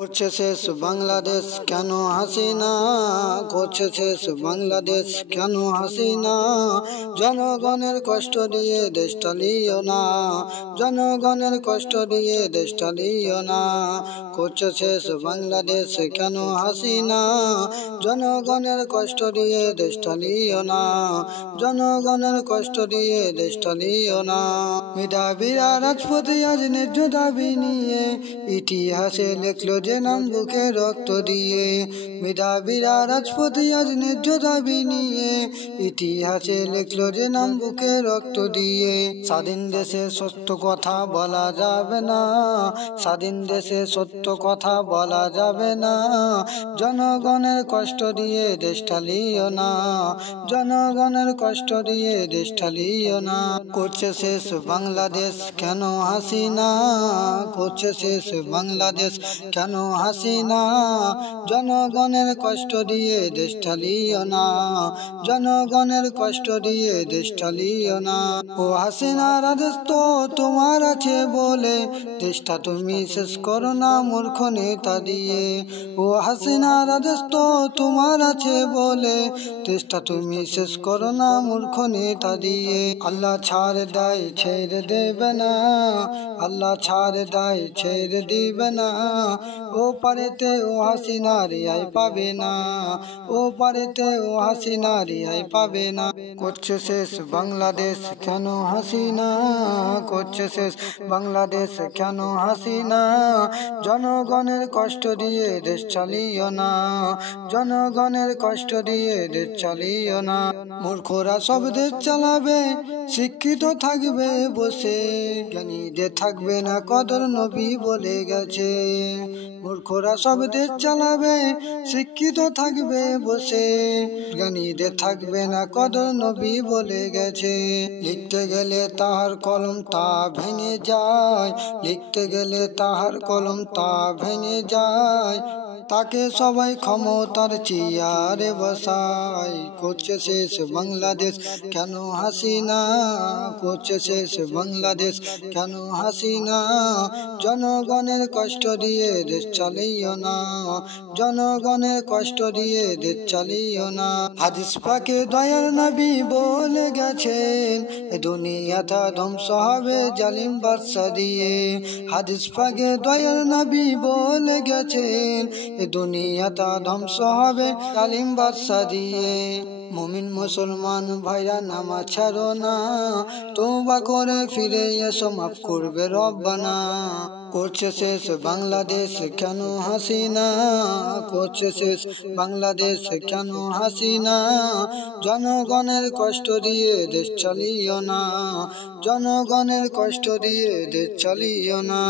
করছে শেষ বাংলাদেশ কেন হাসিনা, করছে শেষ বাংলাদেশ কেন হাসিনা। জনগণের কষ্ট দিয়ে দেশটা লিও না, জনগণের কষ্ট দিয়ে দেশটা লিও না। করছে শেষ বাংলাদেশ কেন হাসিনা, জনগণের কষ্ট দিয়ে দেশটা লিও না, জনগণের কষ্ট দিয়ে দেশটা লিও না। মেধাবীরা রাজপথে আজ ন্যায্য দাবি নিয়ে ইতিহাসে লিখলো যে নাম বুকে রক্ত দিয়ে। মেধাবীরা রাজপথে আজ ন্যায্য দাবি নিয়ে ইতিহাসে লিখলো যে নাম বুকে রক্ত দিয়ে। স্বাধীন দেশে সত্য কথা বলা যাবে না, স্বাধীন দেশে সত্য কথা বলা যাবে না। জনগণের কষ্ট দিয়ে দেশটা লিও না, জনগণের কষ্ট দিয়ে দেশটা লিও না। করছে শেষ বাংলাদেশ কেন হাসিনা, করছে শেষ বাংলাদেশ কেন হাসিনা। জনগণের কষ্ট দিয়ে দেশটা লিও না, জনগণের কষ্ট দিয়ে দেশটা লিও না। ও হাসিনার আদেশ তো তোমার আছে বলে দেশটা তুমি শেষ করো না মূর্খ নেতা দিয়ে। ও হাসিনার আদেশ তো তোমার আছে বলে দেশটা তুমি শেষ করো না মূর্খ নেতা দিয়ে। আল্লাহ ছাড় দেয় ছেড়ে দেবে না, আল্লাহ ছাড় দেয় ছেড়ে দিবে না। ও পারেতে ও হাসিনা রেহাই পাবে না, ও পারেতে ও হাসিনা রেহাই পাবে না। করছে শেষ বাংলাদেশ কেন হাসিনা, করছে শেষ বাংলাদেশ কেন হাসিনা। জনগণের কষ্ট দিয়ে দেশ চালিও না, জনগণের কষ্ট দিয়ে দেশ চালিও না। মূর্খরা সব দেশ চালাবে, শিক্ষিত থাকবে বসে, জ্ঞানীদের থাকবে না কদর নবী বলে গেছে। মূর্খরা সব দেশ চালাবে, শিক্ষিত থাকবে বসে, জ্ঞানীদের থাকবে না কদর নবী বলে গেছে। লিখতে গেলে তাহার কলম তা ভেঙে যায়, লিখতে গেলে তাহার কলম তা ভেঙে যায়। তাকে সবাই ক্ষমতার চেয়ারে বসায়। করছে শেষ বাংলাদেশ কেন হাসিনা, করছে শেষ বাংলাদেশ কেন হাসিনা। জনগণের কষ্ট দিয়ে দেশ চালিও না, জনগণের কষ্ট দিয়ে দেশ চালিও না। হাদিস পাকে দয়ার নবী বলে গেছেন দুনিয়াটা ধ্বংস হবে জালিম বাদশা দিয়ে। হাদিস পাকে দয়ার নবী বলে গেছেন দুনিয়াটা ধ্বংস হবে জালিম বাদশা দিয়ে। মুমিন মুসলমান ভাইরা নামাজ ছাড়ো না, তওবা করে ফিরে এসো মাফ করবে রব্বানা। করছে শেষ বাংলাদেশ কেন হাসিনা, করছে শেষ বাংলাদেশ কেন হাসিনা। জনগণের কষ্ট দিয়ে দেশ চালিও না, জনগণের কষ্ট দিয়ে দেশ চালিও না।